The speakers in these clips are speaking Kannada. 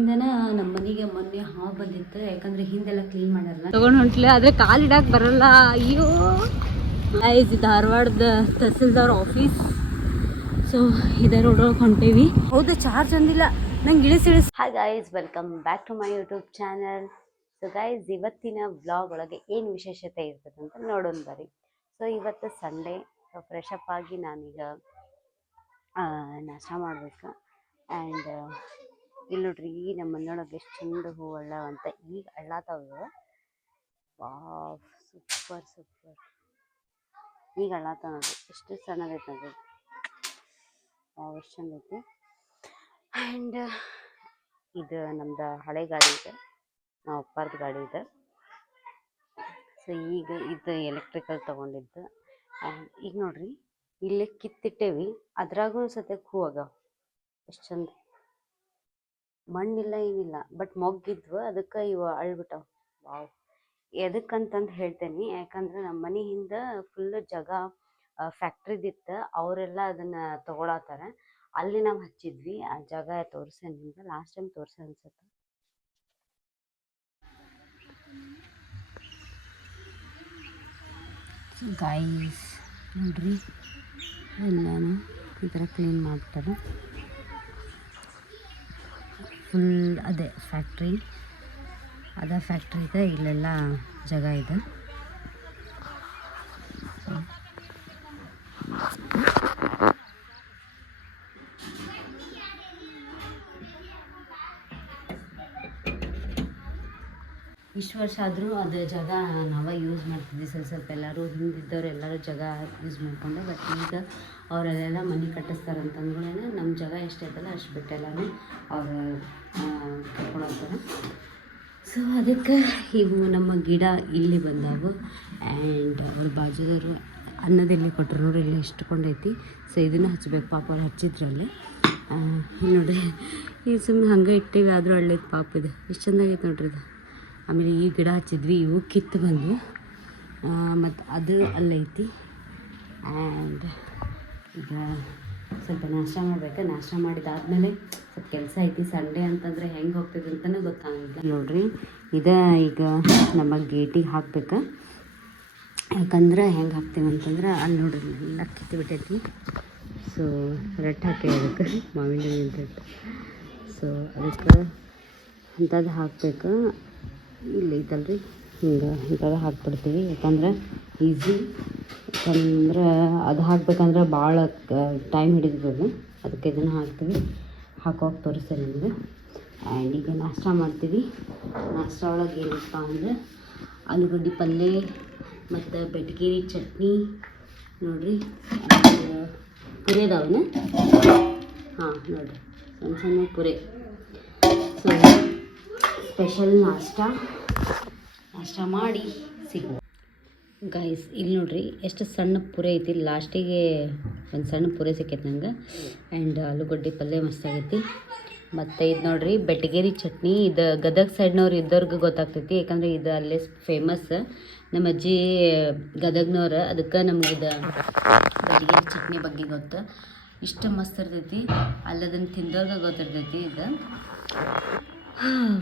ನಮ್ಮ ಮನೆಗೆ ಮೊನ್ನೆ ಹಾವು ಬಂದಿತ್ತು, ಯಾಕಂದ್ರೆ ಹಿಂದೆಲ್ಲ ಕ್ಲೀನ್ ಮಾಡಲ್ಲ ತಗೊಂಡು ಹೊಂಟ್ಲೆ, ಆದರೆ ಕಾಲಿಡಾಕ್ ಬರಲ್ಲ. ಅಯ್ಯೋ ಇದು ಧಾರವಾಡದ ತಹಸೀಲ್ದಾರ್ ಆಫೀಸ್. ಸೊ ಇದರ ರೋಡೊಳಗೆ ಹೊಂಟೇವಿ. ಹೌದು, ಚಾರ್ಜ್ ಅಂದಿಲ್ಲ ನಂಗೆ ಇಳಿಸಿ. Hi guys, welcome back to my YouTube channel. So guys, ಇವತ್ತಿನ ವ್ಲಾಗ್ ಒಳಗೆ ಏನು ವಿಶೇಷತೆ ಇರ್ತದೆ ಅಂತ ನೋಡೋಣ ಬರ್ರಿ. ಸೊ ಇವತ್ತು ಸಂಡೇ. ಸೊ ಫ್ರೆಶ್ ಅಪ್ ಆಗಿ ನಾನೀಗ ನಾಷ್ಟ ಮಾಡ್ಬೇಕು. ಆ್ಯಂಡ್ ಇಲ್ಲಿ ನೋಡ್ರಿ, ನಮ್ಮ ಮನೆಯೊಳಗೆ ಎಷ್ಟು ಚಂದ ಹೂವು ಅಳ್ಳವಂತ. ಈಗ ಅಳ್ಳಾತಾವ. Wow, super super. ಈಗ ಅಳ್ಳಾತಾವ ನೋಡ್ರಿ, ಎಷ್ಟು ಸಣ್ಣದೈತೆ ನೋಡ್ರಿ. ವಾವ್, ಎಷ್ಟು ಚಂದ ಐತಿ. ಆ್ಯಂಡ್ ಇದು ನಮ್ದು ಹಳೆ ಗಾಡಿ ಇದೆ, ನಾವು ಅಪ್ಪಾರ್ದು ಗಾಡಿ ಇದೆ. ಸೊ ಈಗ ಇದು ಎಲೆಕ್ಟ್ರಿಕಲ್ ತೊಗೊಂಡಿದ್ದು. ಆ್ಯಂಡ್ ಈಗ ನೋಡ್ರಿ, ಇಲ್ಲೇ ಕಿತ್ತಿಟ್ಟೇವಿ, ಅದ್ರಾಗೂ ಸದ್ಯಕ್ಕೆ ಹೂ ಆಗ್ಯಾವ. ಎಷ್ಟು ಚಂದ. ಮಣ್ಣಿಲ್ಲ ಏನಿಲ್ಲ, ಬಟ್ ಮೊಗ್ಗಿದ್ವು, ಅದಕ್ಕೆ ಇವು ಅಳ್ಬಿಟ್ಟವು. ವಾವ್. ಎದಕ್ಕಂತಂದು ಹೇಳ್ತೇನೆ, ಯಾಕಂದ್ರೆ ನಮ್ಮ ಮನೆ ಹಿಂದೆ ಫುಲ್ ಜಾಗ ಫ್ಯಾಕ್ಟ್ರಿದಿತ್ತು. ಅವರೆಲ್ಲ ಅದನ್ನು ತಗೊಳತ್ತಾರೆ. ಅಲ್ಲಿ ನಾವು ಹಚ್ಚಿದ್ವಿ. ಆ ಜಾಗ ತೋರಿಸಿ ನಿಮ್ಗೆ ಲಾಸ್ಟ್ ಟೈಮ್ ತೋರಿಸಿ ಅನ್ಸುತ್ತೆ. ಗೈಸ್ ನೋಡ್ರಿ, ಎಲ್ಲನೂ ಈ ಥರ ಕ್ಲೀನ್ ಮಾಡ್ತಾರೆ. ಫುಲ್ ಅದೇ ಫ್ಯಾಕ್ಟ್ರಿ, ಅದೇ ಫ್ಯಾಕ್ಟ್ರಿ ಇದೆ. ಇಲ್ಲೆಲ್ಲ ಜಾಗ ಇದೆ. ಇಷ್ಟು ವರ್ಷ ಆದರೂ ಅದು ಜಾಗ ನಾವೇ ಯೂಸ್ ಮಾಡ್ತಿದ್ವಿ. ಸ್ವಲ್ಪ ಎಲ್ಲರೂ ಹಿಂದಿದ್ದವ್ರು ಎಲ್ಲರೂ ಜಾಗ ಯೂಸ್ ಮಾಡಿಕೊಂಡು. ಬಟ್ ಈಗ ಅವರೆಲ್ಲ ಮನೆ ಕಟ್ಟಿಸ್ತಾರಂತಂದ್ಗಳೇ ನಮ್ಮ ಜಾಗ ಎಷ್ಟೈತಲ್ಲ ಅಷ್ಟು ಬಿಟ್ಟೆಲ್ಲನೂ ಅವರು ಕರ್ಕೊಂಡು. ಸೊ ಅದಕ್ಕೆ ಇವು ನಮ್ಮ ಗಿಡ ಇಲ್ಲಿ ಬಂದವು. ಆ್ಯಂಡ್ ಅವ್ರ ಬಾಜುದವರು ಅನ್ನದೆಲ್ಲಿ ಕೊಟ್ಟರು ನೋಡ್ರಿ, ಇಲ್ಲಿ ಇಷ್ಟುಕೊಂಡೈತಿ. ಸೊ ಇದನ್ನು ಹಚ್ಬೇಕು ಪಾಪ, ಅವ್ರು ಹಚ್ಚಿದ್ರಲ್ಲಿ. ನೋಡ್ರಿ, ಈಗ ಸುಮ್ಮನೆ ಹಂಗೆ ಇಟ್ಟೇವಿ, ಆದರೂ ಒಳ್ಳೇದು ಪಾಪ. ಇದು ಎಷ್ಟು ಚೆಂದಾಗೈತೆ ನೋಡ್ರಿ ಇದು. ಆಮೇಲೆ ಈ ಗಿಡ ಹಚ್ಚಿದ್ವಿ, ಇವು ಕಿತ್ತು ಬಂದು. ಮತ್ತು ಅದು ಅಲ್ಲೈತಿ. ಆ್ಯಂಡ್ ಈಗ ಸ್ವಲ್ಪ ನಾಷ್ಟ ಮಾಡ್ಬೇಕು. ನಾಷ್ಟ ಮಾಡಿದಾದ್ಮೇಲೆ ಸ್ವಲ್ಪ ಕೆಲಸ ಐತಿ. ಸಂಡೇ ಅಂತಂದರೆ ಹೆಂಗೆ ಹೋಗ್ತದೆ ಅಂತಲೂ ಗೊತ್ತಾಗಿಲ್ಲ ನೋಡ್ರಿ. ಇದು ಈಗ ನಮ್ಮ ಗೇಟಿಗೆ ಹಾಕ್ಬೇಕು. ಯಾಕಂದ್ರೆ ಹೆಂಗೆ ಹಾಕ್ತೀವಿ ಅಂತಂದ್ರೆ ಅಲ್ಲಿ ನೋಡ್ರಿ, ಎಲ್ಲ ಕಿತ್ತು ಬಿಟ್ಟೈತಿ. ಸೊ ರೆಟ್ ಹಾಕಿ ಅದಕ್ಕೆ ಮಾವಿನ ಹಣ್ಣಿನ ರೆಟ್. ಸೊ ಅದಕ್ಕೆ ಅಂಥದ್ದು ಹಾಕಬೇಕು. ಇಲ್ಲಿ ಐತಲ್ರಿ, ಹಿಂಗೆ ಇಂಥದ್ದು ಹಾಕ್ಬಿಡ್ತೀವಿ. ಯಾಕಂದ್ರೆ ಈಸಿ. ಯಾಕಂದ್ರೆ ಅದು ಹಾಕ್ಬೇಕಂದ್ರೆ ಭಾಳ ಟೈಮ್ ಹಿಡಿತದೆ. ಅದಕ್ಕೆ ಇದನ್ನು ಹಾಕ್ತೀವಿ. ಹಾಕೋಕೆ ತೋರಿಸ್ತೇನೆ ನಿಮಗೆ. ಆ್ಯಂಡ್ ಈಗ ನಾಷ್ಟ ಮಾಡ್ತೀವಿ. ನಾಷ್ಟ ಒಳಗೆ ಏನಪ್ಪ ಅಂದರೆ ಆಲೂಗಡ್ಡೆ ಪಲ್ಯ ಮತ್ತು ಬೆಟ್ಗೇರಿ ಚಟ್ನಿ ನೋಡಿರಿ. ಪುರಿ ಅದಾವನ? ಹಾಂ ನೋಡಿರಿ, ಸಣ್ಣ ಸಣ್ಣ ಪುರಿ. ಸೊ ಸ್ಪೆಷಲ್ ನಾಷ್ಟ ಮಾಡಿ ಸಿಗುವ ಗೈಸ್. ಇಲ್ಲಿ ನೋಡ್ರಿ, ಎಷ್ಟು ಸಣ್ಣ ಪುರಿ ಐತಿ. ಲಾಸ್ಟಿಗೆ ಒಂದು ಸಣ್ಣ ಪುರಿ ಸಿಕ್ಕೈತೆ ನಂಗೆ. ಆ್ಯಂಡ್ ಆಲೂಗಡ್ಡೆ ಪಲ್ಯ ಮಸ್ತಾಗೈತಿ. ಮತ್ತು ಇದು ನೋಡ್ರಿ, ಬೆಟಗೇರಿ ಚಟ್ನಿ. ಇದು ಗದಗ ಸೈಡ್ನವ್ರು ಇದ್ದವ್ರಿಗೆ ಗೊತ್ತಾಗ್ತೈತಿ, ಯಾಕಂದರೆ ಇದು ಅಲ್ಲೇ ಫೇಮಸ್. ನಮ್ಮ ಅಜ್ಜಿ ಗದಗ್ನವ್ರು, ಅದಕ್ಕೆ ನಮ್ಗೆ ಇದು ಬೆಟಗೇರಿ ಚಟ್ನಿ ಬಗ್ಗೆ ಗೊತ್ತು. ಇಷ್ಟು ಮಸ್ತ್ ಇರ್ತೈತಿ, ಅಲ್ಲದನ್ನು ತಿಂದವ್ರಿಗೆ ಗೊತ್ತಿರ್ತೈತಿ ಇದು.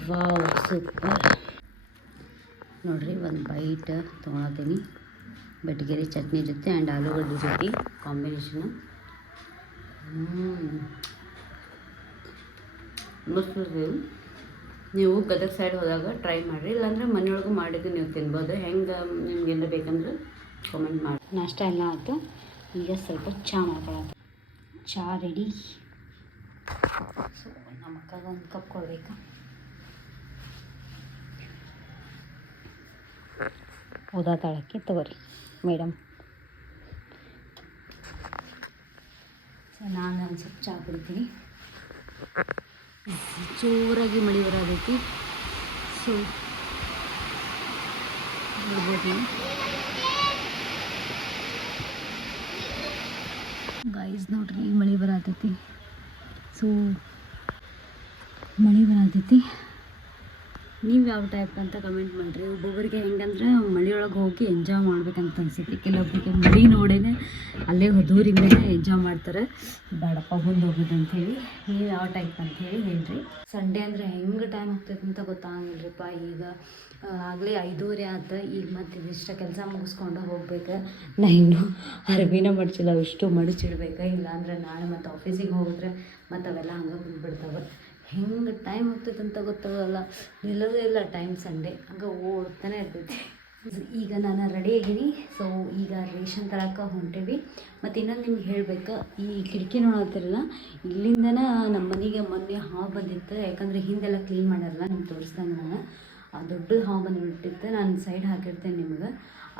ವಾವ್, ಸೂಪರ್ ನೋಡ್ರಿ. ಒಂದು ಬೈಟ್ ತೊಗೊಳತ್ತೀನಿ ಬೆಟಗೇರಿ ಚಟ್ನಿ ಜೊತೆ ಆ್ಯಂಡ್ ಆಲೂಗಡ್ಡೆ ಜೊತೆ ಕಾಂಬಿನೇಷನು. ಮಸ್ತ್ ಇರ್ತದೆ. ನೀವು ಗದಗ ಸೈಡ್ ಹೋದಾಗ ಟ್ರೈ ಮಾಡಿರಿ, ಇಲ್ಲಾಂದ್ರೆ ಮನೆಯೊಳಗೂ ಮಾಡಿದ್ದು ನೀವು ತಿನ್ಬೋದು. ಹೆಂಗೆ ನಿಮ್ಗೆ ಏನಾರ ಬೇಕಂದ್ರೆ ಕಾಮೆಂಟ್ ಮಾಡಿ. ನಾಷ್ಟ ಎಲ್ಲ ಆಯ್ತು. ಈಗ ಸ್ವಲ್ಪ ಚಹಾ ಮಾಡ್ಕೊಳ್ಳೋದು. ಚಹಾ ರೆಡಿ. ಸೊ ನಮ್ಮ ಅಕ್ಕಗೆ ಒಂದು ಕಪ್ ಕೊಡ್ಬೇಕು. ಓದಾತಾಳಕ್ಕೆ ತಗೋರಿ ಮೇಡಮ್. ಸೊ ನಾನು ಒಂದು ಸ್ವಲ್ಪ ಚಹಾ ಕುಡಿತೀನಿ. ಜೋರಾಗಿ ಮಳೆ ಬರೋದೈತಿ. ಸೊ ನೋಡ್ಬೋದು ಗೈಸ್, ನೋಡ್ರಿ ಮಳೆ ಬರತೈತಿ. ಸೊ ಮಳೆ ಬರತೈತಿ. ನೀವು ಯಾವ ಟೈಪ್ ಅಂತ ಕಮೆಂಟ್ ಮಾಡಿರಿ. ಒಬ್ಬೊಬ್ಬರಿಗೆ ಹೆಂಗಂದ್ರೆ ಮಳೆಯೊಳಗೆ ಹೋಗಿ ಎಂಜಾಯ್ ಮಾಡ್ಬೇಕಂತ ಅನ್ಸುತ್ತೆ, ಕೆಲವೊಬ್ಬರಿಗೆ ಮಳೆ ನೋಡೇನೆ ಅಲ್ಲೇ ದೂರಿಂದನೇ ಎಂಜಾಯ್ ಮಾಡ್ತಾರೆ, ಬೇಡಪ್ಪ ಮುಂದೆ ಹೋಗೋದು ಅಂಥೇಳಿ. ನೀವು ಯಾವ ಟೈಪ್ ಅಂಥೇಳಿ ಹೇಳ್ರಿ. ಸಂಡೇ ಅಂದರೆ ಹೆಂಗೆ ಟೈಮ್ ಆಗ್ತೈತೆ ಅಂತ ಗೊತ್ತಾಗಂಗಿಲ್ಲರಿಪ್ಪ. ಈಗ ಆಗಲೇ 5:30 ಆತ, ಈಗ ಮತ್ತೆ ಇದಿಷ್ಟ ಕೆಲಸ ಮುಗಿಸ್ಕೊಂಡು ಹೋಗ್ಬೇಕು. ನಾ ಇನ್ನೂ ಅರ್ಬಿನ ಮಡ್ಚಿಲ್ಲ, ಅಷ್ಟು ಮಡಚಿಡ್ಬೇಕು, ಇಲ್ಲಾಂದ್ರೆ ನಾಳೆ ಮತ್ತು ಆಫೀಸಿಗೆ ಹೋಗಿದ್ರೆ ಮತ್ತು ಅವೆಲ್ಲ ಹಂಗೆ ಬಂದುಬಿಡ್ತಾವೆ. ಹೆಂಗೆ ಟೈಮ್ ಹೋಗ್ತೈತೆ ಅಂತ ಗೊತ್ತಾಗಲ್ಲ, ನಿಲ್ಲೋದೇ ಇಲ್ಲ ಟೈಮ್. ಸಂಡೇ ಹಂಗೆ ಓಡ್ತಾನೆ ಇರ್ತೈತಿ. ಈಗ ನಾನು ರೆಡಿ ಆಗೀನಿ. ಸೊ ಈಗ ರೇಷನ್ ತರಕ್ಕೆ ಹೊಂಟೇವಿ. ಮತ್ತು ಇನ್ನೊಂದು ನಿಮ್ಗೆ ಹೇಳ್ಬೇಕು, ಈ ಕಿಟಕಿ ನೋಡತ್ತಿರಲ್ಲ, ಇಲ್ಲಿಂದನ ನಮ್ಮ ಮನೆಗೆ ಮೊನ್ನೆ ಹಾವು ಬಂದಿತ್ತು. ಯಾಕಂದರೆ ಹಿಂದೆಲ್ಲ ಕ್ಲೀನ್ ಮಾಡಿರಲ್ಲ, ನಿಮ್ಗೆ ತೋರಿಸ್ದಂಗೆ ನಾನು ಆ ದೊಡ್ಡ ಹಾವು ಬಂದುಬಿಟ್ಟಿತ್ತು. ನಾನು ಸೈಡ್ ಹಾಕಿರ್ತೇನೆ ನಿಮ್ಗೆ.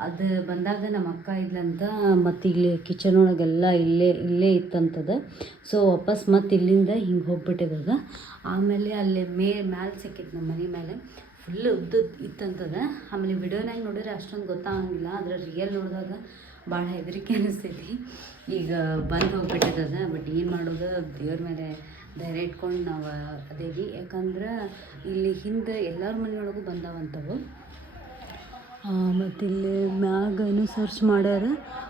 ಅದು ಬಂದಾಗ ನಮ್ಮ ಅಕ್ಕ ಇದ್ಲಂತ, ಮತ್ತು ಇಲ್ಲಿ ಕಿಚನ್ ಒಳಗೆಲ್ಲ ಇಲ್ಲೇ ಇತ್ತಂತದ. ಸೊ ವಾಪಸ್ ಮತ್ತು ಇಲ್ಲಿಂದ ಹಿಂಗೆ ಹೋಗ್ಬಿಟ್ಟಿದಾಗ, ಆಮೇಲೆ ಅಲ್ಲಿ ಮ್ಯಾಲೆ ಸಿಕ್ಕಿತ್ತು ನಮ್ಮ ಮನೆ ಮೇಲೆ, ಫುಲ್ ಉದ್ದು ಇತ್ತಂತದ. ಆಮೇಲೆ ವಿಡಿಯೋನಾಗ ನೋಡಿದ್ರೆ ಅಷ್ಟೊಂದು ಗೊತ್ತಾಗಂಗಿಲ್ಲ, ಆದರೆ ರಿಯಲ್ ನೋಡಿದಾಗ ಭಾಳ ಹೆದರಿಕೆ ಅನ್ನಿಸ್ತೈತಿ. ಈಗ ಬಂದು ಹೋಗ್ಬಿಟ್ಟಿದ್ದದ. ಬಟ್ ಏನು ಮಾಡೋದು, ದೇವ್ರ ಮೇಲೆ ಧೈರ್ಯ ಇಟ್ಕೊಂಡು ನಾವು ಅದೇವಿ. ಯಾಕಂದ್ರೆ ಇಲ್ಲಿ ಹಿಂದೆ ಎಲ್ಲರ ಮನೆಯೊಳಗೂ ಬಂದವಂಥವು. ಮತ್ತು ಇಲ್ಲಿ ಮ್ಯಾಗನು ಸರ್ಚ್ ಮಾಡ್ಯಾರ,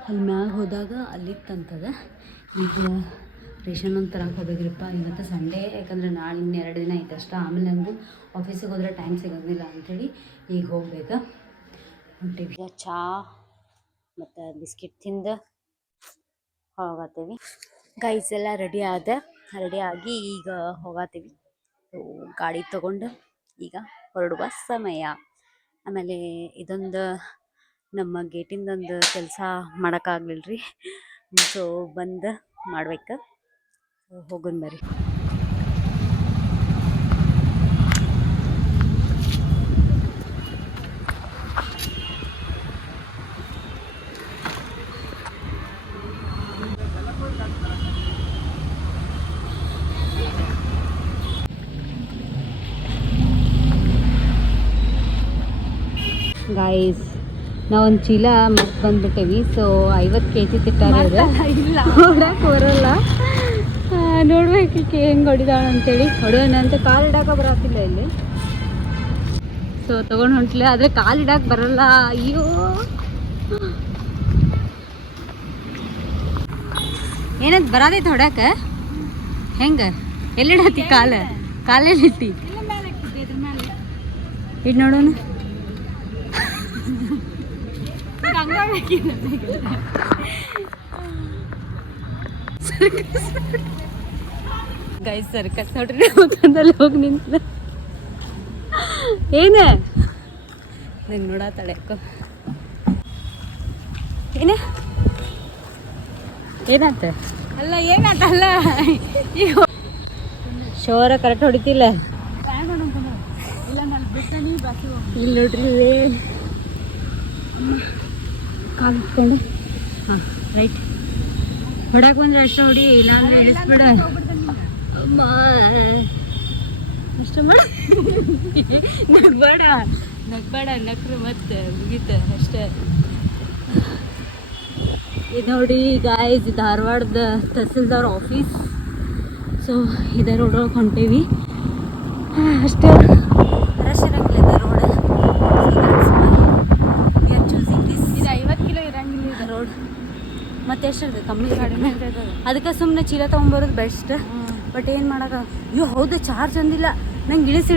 ಅಲ್ಲಿ ಮ್ಯಾಗ ಹೋದಾಗ ಅಲ್ಲಿತ್ತಂತದ. ಈಗ ರೇಷನ್ ಒಂದು ತರಕ್ಕೆ ಹೋಗ್ಬೇಕ್ರಿಪ್ಪ. ಇವತ್ತು ಸಂಡೇ, ಯಾಕಂದರೆ ನಾಳೆ ಇನ್ನು 2 ದಿನ ಐತೆ ಅಷ್ಟೇ. ಆಮೇಲೆ ನನಗೂ ಆಫೀಸಿಗೆ ಹೋದ್ರೆ ಟೈಮ್ ಸಿಗೋಂಗಿಲ್ಲ ಅಂಥೇಳಿ ಈಗ ಹೋಗ್ಬೇಕು. ಹೊಂಟೀವಿ. ಚಹಾ ಮತ್ತು ಬಿಸ್ಕಿಟ್ ತಿಂದು ಹೋಗತ್ತೀವಿ. ಗೈಸ್ ಎಲ್ಲ ರೆಡಿಯಾಗಿ ಈಗ ಹೋಗತ್ತೀವಿ. ಗಾಡಿ ತೊಗೊಂಡು ಈಗ ಹೊರಡುವ ಸಮಯ. ಆಮೇಲೆ ಇದೊಂದು ನಮ್ಮ ಗೇಟಿಂದೊಂದು ಕೆಲಸ ಮಾಡೋಕ್ಕಾಗಲಿಲ್ಲ ರೀ. ಸೊ ಬಂದು ಮಾಡ್ಬೇಕು. ಹೋಗೋಣ ಬರ್ರಿ. ಗಾಯ್ಸ್ ನಾವೊಂದು ಚೀಲ ಮತ್ತೆ ಬಂದ್ಬಿಟ್ಟೇವಿ. So 50 kg ತಿಟ್ಟಾರೆ. ಇಲ್ಲ ಹೊಡಕ್ಕೆ ಬರೋಲ್ಲ, ನೋಡ್ಬೇಕು ಹೆಂಗೆ ಹೊಡಿದಾಳ ಅಂತೇಳಿ. ಹೊಡೋಣ ಅಂತ ಕಾಲು ಇಡಾಕ ಬರತ್ತಿಲ್ಲ ಇಲ್ಲಿ. ಸೊ ತೊಗೊಂಡು ಹೊಂಟ್ಲೆ, ಆದರೆ ಕಾಲು ಇಡಾಕ ಬರಲ್ಲ. ಅಯ್ಯೋ ಏನಂತ ಬರೋದೈತೆ ಹೊಡ್ಯಾಕ. ಹೆಂಗೆ ಎಲ್ಲಿಡತ್ತಿ ಕಾಲೆಲ್ಲಿಟ್ಟಿ ಇಟ್ಟು ನೋಡೋಣ. ಗೈಸ್ ಸರ್ಕಸ್ ನೋಡ್ರಿ, ಮತ್ತೊಂದಲ್ಲಿ ಹೋಗಿ ನಿಂತ ಏನ ನಂಗೆ ನೋಡತ್ತಾಳೆ ಅಕ್ಕ. ಏನಾತ ಅಲ್ಲ ಏನಾತಲ್ಲ, ಶೋರ ಕರೆಕ್ಟ್ ಹೊಡಿತಿಲ್ಲ. ಇಲ್ಲಿ ನೋಡ್ರಿ ಕಾಲು ಇಟ್ಕೊಂಡು ಹಾಂ ರೈಟ್ ಹೊಡಕ್ಕೆ ಬಂದ್ರೆ ಅಷ್ಟು ಹೊಡಿ, ಇಲ್ಲಾಂದ್ರೆ ಇಳಿಸ್ಬಿಡ. ಅಮ್ಮ ಇಷ್ಟ ಮಾಡ ನಗ್ಬೇಡ ನಕ್ರು ಮತ್ತೆ ಮುಗೀತ ಅಷ್ಟೇ. ಇದು ನೋಡಿ ಗಾಯ್ಸ್, ಧಾರವಾಡದ ತಹಸೀಲ್ದಾರ್ ಆಫೀಸ್. ಸೊ ಇದೇ ರೋಡೊಳಗೆ ಹೊಂಟೇವಿ. ಅಷ್ಟೇ ರಶ್ ಇರಂಗಿಲ್ಲ ರೋಡ್. ಇದು 50 ಕಿಲೋ ಇರಂಗಿಲ್ಲ ಇದು ರೋಡ್. ಮತ್ತೆ ಎಷ್ಟಿರ್ತದೆ ಕಮ್ಮಿ ಗಾಡಿನೇ, ಅದಕ್ಕೆ ಸುಮ್ಮನೆ ಚೀಲ ತೊಗೊಂಬರೋದು ಬೆಸ್ಟ್. ಬಟ್ ಏನು ಮಾಡೋದ. ಅಯ್ಯೋ ಹೌದು, ಚಾರ್ಜ್ ಅಂದಿಲ್ಲ ನಂಗೆ. ಇಳಿಸಿ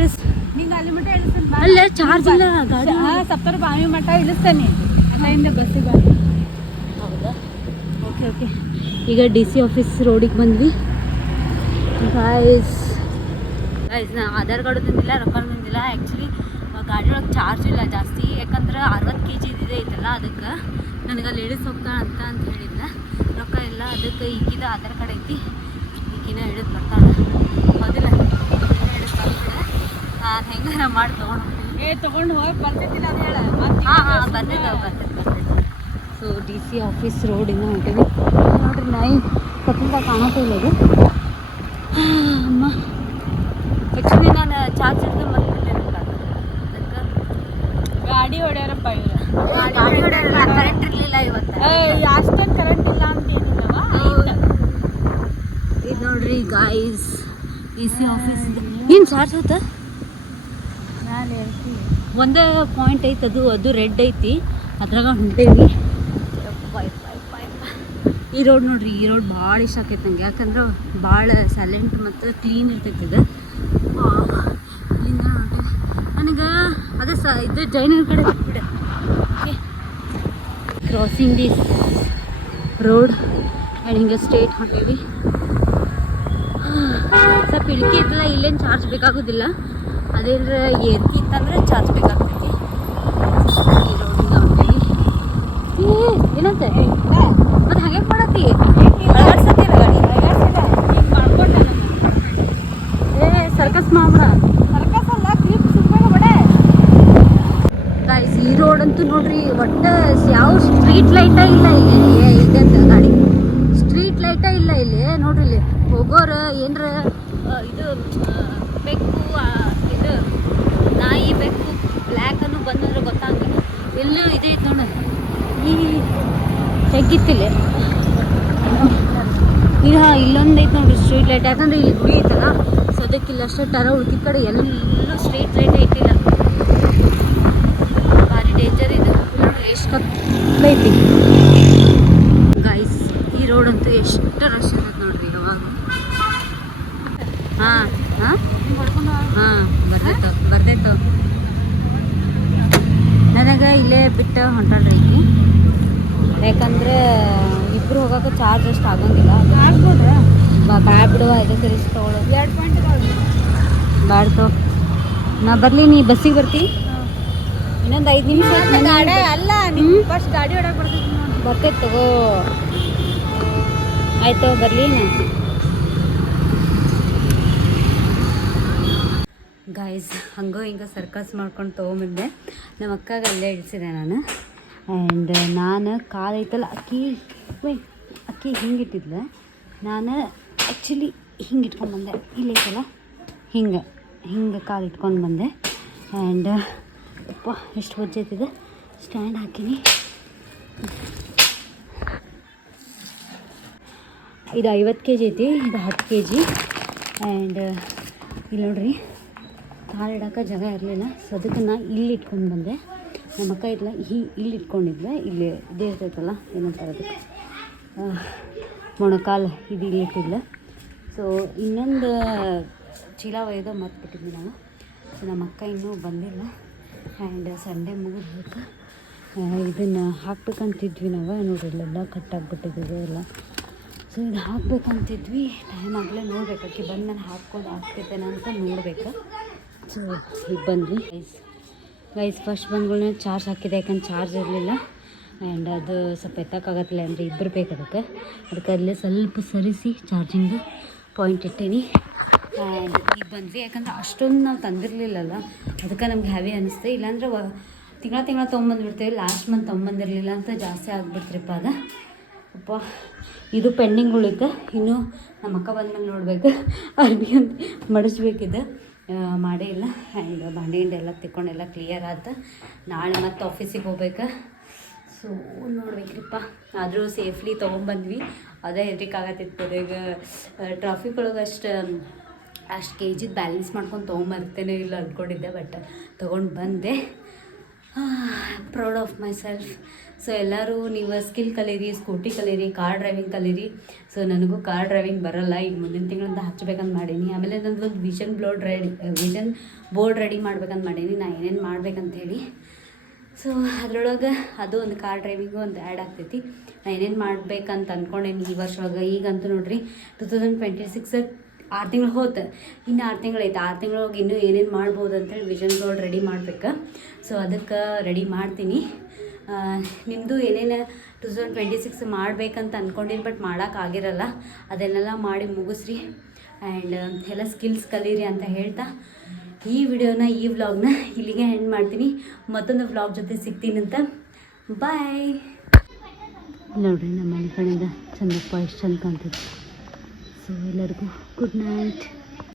ನಿಂಗೆ ಅಲ್ಲಿ ಮಟ್ಟ ಇಳಿಸ್ತಾನೆ. ಅಲ್ಲ ಚಾರ್ಜ್ ಇಲ್ಲ ಗಾಡಿ. ಸಪ್ತರ ಬಾವಿ ಮಟ್ಟ ಇಳಿಸ್ತಾನೆ, ಅಲ್ಲಿಂದ ಬಸ್ಸಿಗೆ ಬಾ. ಹೌದಾ, ಓಕೆ. ಈಗ DC ಆಫೀಸ್ ರೋಡಿಗೆ ಬಂದ್ವಿ ಗಾಯ್ಸ್. ನಾ ಆಧಾರ್ ಕಾರ್ಡು ತಂದಿಲ್ಲ, ರೊಕ್ಕ ತಂದಿಲ್ಲ. ಆ್ಯಕ್ಚುಲಿ ಗಾಡಿ ಒಳಗೆ ಚಾರ್ಜ್ ಇಲ್ಲ ಜಾಸ್ತಿ, ಯಾಕಂದ್ರೆ 60 kg ಇದಿದೆ ಐತಲ್ಲ, ಅದಕ್ಕೆ ನನಗೆ ಅಲ್ಲಿ ಇಳಿಸ್ ಹೋಗ್ತಾಳೆ ಅಂತ ಹೇಳಿದ್ದ. ರೊಕ್ಕ ಇಲ್ಲ, ಅದಕ್ಕೆ ಈಗಿದ ಆಧಾರ್ ಕಾರ್ಡ್ ಐತಿ, ಈಗಿನ ಹಿಡಿದು ಬರ್ತಾಳೆ. ಮೊದಲ ನಾನು ಹೆಂಗಾರ ಮಾಡಿ ತೊಗೊಂಡು ಹೋಗಿ ಬರ್ತಿದ್ದಿಲ್ಲ ಅದು ಹೇಳ. ಹಾಂ ಬರ್ತಿದ್ದೆ. ಸೊ DC ಆಫೀಸ್ ರೋಡಿಂದ ಹೊಂಟೀವಿ. ನೋಡ್ರಿ ನಾಯಿ ಕತ್ತಿಂದ ಕಾಣೋದಿಲ್ಲ ಇದು. ಅಮ್ಮ ಆ್ಯಕ್ಚುಲಿ ನಾನು ಚಾರ್ಜ್ ಹಿಡಿದು ಬಂದ್ಬಿಟ್ಟೆ, ಅದಕ್ಕೆ ಗಾಡಿ ಹೊಡ್ಯಾರಪ್ಪ ಇವರು. ಗಾಡಿ ಹೊಡ್ಯಾರಲ್ಲ, ಕರೆಂಟ್ ಇರಲಿಲ್ಲ ಇವತ್ತು. ಅಷ್ಟೊಂದು ಕರೆಂಟ್ ಇಲ್ಲ ಅಂತ ಏನಿಲ್ಲವ. ಇದು ನೋಡ್ರಿ ಗಾಯ್ಸ್, DC ಆಫೀಸ್ ಏನು ಚಾರ್ಜ್ ಹೋತ. ಒಂದೇ ಪಾಯಿಂಟ್ ಐತೆ, ಅದು ರೆಡ್ ಐತಿ, ಅದ್ರಾಗ ಹೊಂಟೇವಿ. ಈ ರೋಡ್ ನೋಡ್ರಿ, ಈ ರೋಡ್ ಭಾಳ ಇಷ್ಟ ಆಕೈತೆ ನಂಗೆ, ಯಾಕಂದ್ರೆ ಭಾಳ ಸೈಲೆಂಟ್ ಮತ್ತು ಕ್ಲೀನ್ ಇರ್ತೈತೆ ಇದು. ಇಲ್ಲಿಂದ ಹೊಂಟೇವಿ. ನನಗೆ ಅದೇ ಇದು ಜೈನರ ಕಡೆ ಬಿಡ. Okay, crossing this road and ಹಿಂಗೆ ಸ್ಟೇಟ್ ಹೊಂಟೇವಿ. ಸ್ವಲ್ಪ ಇಳ್ಕಿ ಇತ್ತಲ್ಲ, ಇಲ್ಲೇನು ಚಾರ್ಜ್ ಬೇಕಾಗೋದಿಲ್ಲ. ಅದೇನ್ರ ಏರ್ಕಿ ಇತ್ತಂದ್ರೆ ಚಾರ್ಜ್ ಬೇಕಾಗ್ತೈತಿ. ಈ ರೋಡಿಂದ ಹೊಂಟೇವಿ. ಏನಂತೆ ಮತ್ತೆ ಹಾಗೆ ಮಾಡತ್ತಿ ಅಳಗಾಡ್ಸತ್ತಿಲ್ಲ ಗಾಡಿ ಸರ್ಕಸ್ ಮಾಡ್ಬಿಡ. ಗೈಸ್, ಈ ರೋಡ್ ಅಂತೂ ನೋಡ್ರಿ, ಒಟ್ಟು ಯಾವ ಸ್ಟ್ರೀಟ್ ಲೈಟ ಇಲ್ಲ ಇಲ್ಲಿ. ಈಗಂತ ಗಾಡಿ ಸ್ಟ್ರೀಟ್ ಲೈಟ ಇಲ್ಲ ಇಲ್ಲಿ ನೋಡ್ರಿ. ಇಲ್ಲಿ ಹೋಗೋರು ಏನರ ಇದು ಬೆಕ್ಕು, ಇದು ನಾಯಿ, ಬೆಕ್ಕು, ಬ್ಲ್ಯಾಕ್ ಅನ್ನು ಬಂದಂದ್ರೆ ಗೊತ್ತಾಗಿಲ್ಲ. ಎಲ್ಲೂ ಇದೆ ಐತೆ ನೋಡ, ಈ ತೆಗಿತ್ತಿಲ್ಲ. ಈಗ ಇಲ್ಲೊಂದು ಐತೆ ನೋಡ್ರಿ ಸ್ಟ್ರೀಟ್ ಲೈಟ್, ಯಾಕಂದ್ರೆ ಇಲ್ಲಿ ಗುಡಿ ಐತಲ್ಲ, ಸೊ ಅದಕ್ಕೆ ಇಲ್ಲ ಅಷ್ಟೇ ಟರ. ಉಳ್ಕಿದ ಕಡೆ ಎಲ್ಲೂ ಸ್ಟ್ರೀಟ್ ಲೈಟ್ ಐತಿಲ್ಲ. ಭಾರಿ ಡೇಂಜರ್ ಇದು ನೋಡ್ರಿ, ಎಷ್ಟು ಕತ್ಲೈತಿ ಗೈಸ್. ಈ ರೋಡ್ ಅಂತೂ ಎಷ್ಟು ರಶ್ ಇರುತ್ತೆ ನೋಡ್ರಿ ಯಾವಾಗ. ಹಾಂ ಹಾಂ ಹಾಂ ಬರ್ದೈತು. ನನಗೆ ಇಲ್ಲೇ ಬಿಟ್ಟು ಹೊಂಟಲ್ರಿ ಈಕಿ, ಯಾಕಂದ್ರೆ ಇಬ್ಬರು ಹೋಗೋಕೆ ಚಾರ್ಜ್ ಅಷ್ಟು ಆಗೋಂಗಿಲ್ಲ. ಬ್ಯಾಡ್ ಬಿಡುವ, ಇದಕ್ಕೆ ರಿಸ್ಕ್ ತೊಗೊಳ್ಳೋದು. 2 ಪಾಯಿಂಟ್ ಬ್ಯಾಡ್ತು. ನಾ ಬರಲಿ, ನೀ ಬಸ್ಸಿಗೆ ಬರ್ತಿ ಇನ್ನೊಂದು 5 ನಿಮಿಷ ಅಲ್ಲ. ಫಸ್ಟ್ ಗಾಡಿ ಹೊಡಕ್ಕೆ ಬರ್ತೈತೆ ತಗೋ. ಆಯ್ತು, ಬರಲಿ. ಗೈಸ್, ಹಂಗೋ ಹಿಂಗೆ ಸರ್ಕಸ್ ಮಾಡ್ಕೊಂಡು ತೊಗೊಂಬಂದೆ. ನಮ್ಮ ಅಕ್ಕಾಗ ಅಲ್ಲೇ ಇಳಿಸಿದೆ ನಾನು. ಆ್ಯಂಡ್ ನಾನು ಕಾಲು ಐತಲ್ಲ, ಅಕ್ಕಿ ಹಿಂಗೆ ಇಟ್ಟಿದ್ಲೆ, ನಾನು ಆ್ಯಕ್ಚುಲಿ ಹಿಂಗೆ ಇಟ್ಕೊಂಡು ಬಂದೆ. ಇಲ್ಲಿ ಐತಲ್ಲ, ಹಿಂಗೆ ಕಾಲು ಇಟ್ಕೊಂಡು ಬಂದೆ. ಆ್ಯಂಡ್ ಅಪ್ಪ ಎಷ್ಟು ಹೊಜ್ಜೈತಿದೆ. ಸ್ಟ್ಯಾಂಡ್ ಹಾಕೀನಿ. ಇದು 50 kg ಐತಿ, ಇದು 10 kg. ಆ್ಯಂಡ್ ಇಲ್ಲಿ ನೋಡ್ರಿ, ಕಾಲು ಇಡೋಕೆ ಜಾಗ ಇರಲಿಲ್ಲ, ಸೊ ಅದಕ್ಕೆ ನಾನು ಇಲ್ಲಿ ಇಟ್ಕೊಂಡು ಬಂದೆ. ನಮ್ಮ ಅಕ್ಕ ಇಲ್ಲ, ಇಲ್ಲಿ ಇಟ್ಕೊಂಡಿದ್ದೆ. ಇಲ್ಲಿ ಇದೇ ಇರ್ತೈತಲ್ಲ, ಏನಂತಾರೆ ಅದಕ್ಕೆ, ಮೊಣಕಾಲು, ಇದು ಇಲ್ಲಿ ಇಟ್ಟಿದ್ಲೆ. ಸೊ ಇನ್ನೊಂದು ಚೀಲ ಒಯ್ದು ಮರ್ತ್ಬಿಟ್ಟಿದ್ವಿ ನಾವು. ಸೊ ನಮ್ಮ ಅಕ್ಕ ಇನ್ನೂ ಬಂದಿಲ್ಲ. ಆ್ಯಂಡ್ ಸಂಡೇ ಮುಗಿದ್ಬೇಕು, ಇದನ್ನು ಹಾಕ್ಬೇಕಂತಿದ್ವಿ ನಾವು. ನೋಡ್ರಿ, ಇಲ್ಲೆಲ್ಲ ಕಟ್ಟಾಗ್ಬಿಟ್ಟಿದ್ದೀವಿ ಎಲ್ಲ. ಸೊ ಇದು ಹಾಕ್ಬೇಕಂತಿದ್ವಿ, ಟೈಮ್ ಆಗಲೇ ನೋಡ್ಬೇಕು. ಅಕ್ಕಿ ಬಂದು ನಾನು ಹಾಕ್ಕೊಂಡು ಹಾಕ್ತೈತೇನೆ ಅಂತ ನೋಡ್ಬೇಕು. ಸೊ ಈಗ ಬಂದ್ವಿ ಗೈಸ್. ಫಸ್ಟ್ ಬಂದ್ಗಳನ್ನ ಚಾರ್ಜ್ ಹಾಕಿದೆ, ಯಾಕಂದ್ರೆ ಚಾರ್ಜ್ ಇರಲಿಲ್ಲ. ಆ್ಯಂಡ್ ಅದು ಸ್ವಲ್ಪ ಎತ್ತಕ್ಕಾಗತ್ತಿಲ್ಲ, ಅಂದರೆ ಇಬ್ಬರು ಬೇಕು ಅದಕ್ಕೆ ಅಲ್ಲೇ ಸ್ವಲ್ಪ ಸರಿಸಿ ಚಾರ್ಜಿಂಗ್ ಪಾಯಿಂಟ್ ಇಟ್ಟೀನಿ. ಆ್ಯಂಡ್ ಈಗ ಬಂದ್ವಿ, ಯಾಕಂದ್ರೆ ಅಷ್ಟೊಂದು ನಾವು ತಂದಿರಲಿಲ್ಲಲ್ಲ, ಅದಕ್ಕೆ ನಮ್ಗೆ ಹ್ಯಾವಿ ಅನ್ನಿಸ್ತು. ಇಲ್ಲಾಂದ್ರೆ ತಿಂಗಳ ತೊಗೊಂಬಂದುಬಿಡ್ತೇವೆ. ಲಾಸ್ಟ್ ಮಂತ್ ತೊಗೊಂಬಂದಿರಲಿಲ್ಲ ಅಂತ ಜಾಸ್ತಿ ಆಗಿಬಿಡ್ತ್ರಿಪ್ಪ ಅದು. ಅಪ್ಪ, ಇದು ಪೆಂಡಿಂಗ್ ಉಳಿತು. ಇನ್ನೂ ನಮ್ಮ ಅಕ್ಕ ಬಂದ್ಮೇಲೆ ನೋಡಬೇಕು. ಅರ್ಬಿ ಅಂತ ಮಡಿಸ್ಬೇಕಿದೆ, ಮಾಡೇ ಇಲ್ಲ. ಆ್ಯಂಡ್ ಬಾಂಡೆ ಎಲ್ಲ ತಿಕ್ಕೊಂಡೆಲ್ಲ ಕ್ಲಿಯರ್ ಆಯ್ತು. ನಾಳೆ ಮತ್ತೆ ಆಫೀಸಿಗೆ ಹೋಗ್ಬೇಕು. ಸೊ ನೋಡ್ಬೇಕ್ರಿಪ್ಪ. ಆದರೂ ಸೇಫ್ಲಿ ತೊಗೊಂಬಂದ್ವಿ, ಅದೇ ಹೆದ್ರಿಕಾಗತ್ತಿತ್ತು. ಈಗ ಟ್ರಾಫಿಕ್ ಒಳಗೆ ಅಷ್ಟು KG ಬ್ಯಾಲೆನ್ಸ್ ಮಾಡ್ಕೊಂಡು ತೊಗೊಂಬರ್ತೇನೆ ಇಲ್ಲ ಅಂದ್ಕೊಂಡಿದ್ದೆ, ಬಟ್ ತೊಗೊಂಡು ಬಂದೆ. Proud of my self. So ಎಲ್ಲರೂ ನೀವು ಸ್ಕಿಲ್ ಕಲೀರಿ, ಸ್ಕೂಟಿ ಕಲೀರಿ, ಕಾರ್ ಡ್ರೈವಿಂಗ್ ಕಲೀರಿ. ಸೊ ನನಗೂ ಕಾರ್ ಡ್ರೈವಿಂಗ್ ಬರೋಲ್ಲ, ಈಗ ಮುಂದಿನ ತಿಂಗಳಿಂದ ಹಚ್ಬೇಕಂತ ಮಾಡೀನಿ. ಆಮೇಲೆ ನಂದು ಒಂದು ವಿಷನ್ ಬೋರ್ಡ್ ರೆಡಿ ಮಾಡ್ಬೇಕಂತ ಮಾಡೀನಿ, ನಾನು ಏನೇನು ಮಾಡ್ಬೇಕಂತೇಳಿ. ಸೊ ಅದರೊಳಗೆ ಅದು ಒಂದು ಕಾರ್ ಡ್ರೈವಿಂಗು ಒಂದು ಆ್ಯಡ್ ಆಗ್ತೈತಿ. ನಾನು ಏನೇನು ಮಾಡ್ಬೇಕಂತ ಅಂದ್ಕೊಂಡೇನಿ ಈ ವರ್ಷ ಒಳಗೆ. ಈಗಂತೂ ನೋಡಿರಿ 2026 6 ತಿಂಗಳು ಹೋತು, ಇನ್ನು 6 ತಿಂಗಳೈತೆ. 6 ತಿಂಗಳೊಳಗೆ ಇನ್ನೂ ಏನೇನು ಮಾಡ್ಬೋದು ಅಂತೇಳಿ ವಿಷನ್ ಬೋರ್ಡ್ ರೆಡಿ ಮಾಡ್ಬೇಕು. ಸೊ ಅದಕ್ಕೆ ರೆಡಿ ಮಾಡ್ತೀನಿ. ನಿಮ್ಮದು ಏನೇನು 2026 ಮಾಡಬೇಕಂತ ಅಂದ್ಕೊಂಡಿರಿ, ಬಟ್ ಮಾಡೋಕ್ಕಾಗಿರಲ್ಲ, ಅದನ್ನೆಲ್ಲ ಮಾಡಿ ಮುಗಿಸ್ರಿ. ಆ್ಯಂಡ್ ಎಲ್ಲ ಸ್ಕಿಲ್ಸ್ ಕಲೀರಿ ಅಂತ ಹೇಳ್ತಾ ಈ ವಿಡಿಯೋನ, ಈ ವ್ಲಾಗ್ನ ಇಲ್ಲಿಗೆ ಎಂಡ್ ಮಾಡ್ತೀನಿ. ಮತ್ತೊಂದು ವ್ಲಾಗ್ ಜೊತೆ ಸಿಗ್ತೀನಂತ. ಬಾಯ್. ನೋಡಿರಿ, ನಮ್ಮ ಮನೆ ಕಡೆಯಿಂದ ಚಂದಪ್ಪ ಎಷ್ಟು ಚಂದ ಕಾಣ್ತಿತ್ತು. ಸೊ ಎಲ್ಲರಿಗೂ ಗುಡ್ ನೈಟ್.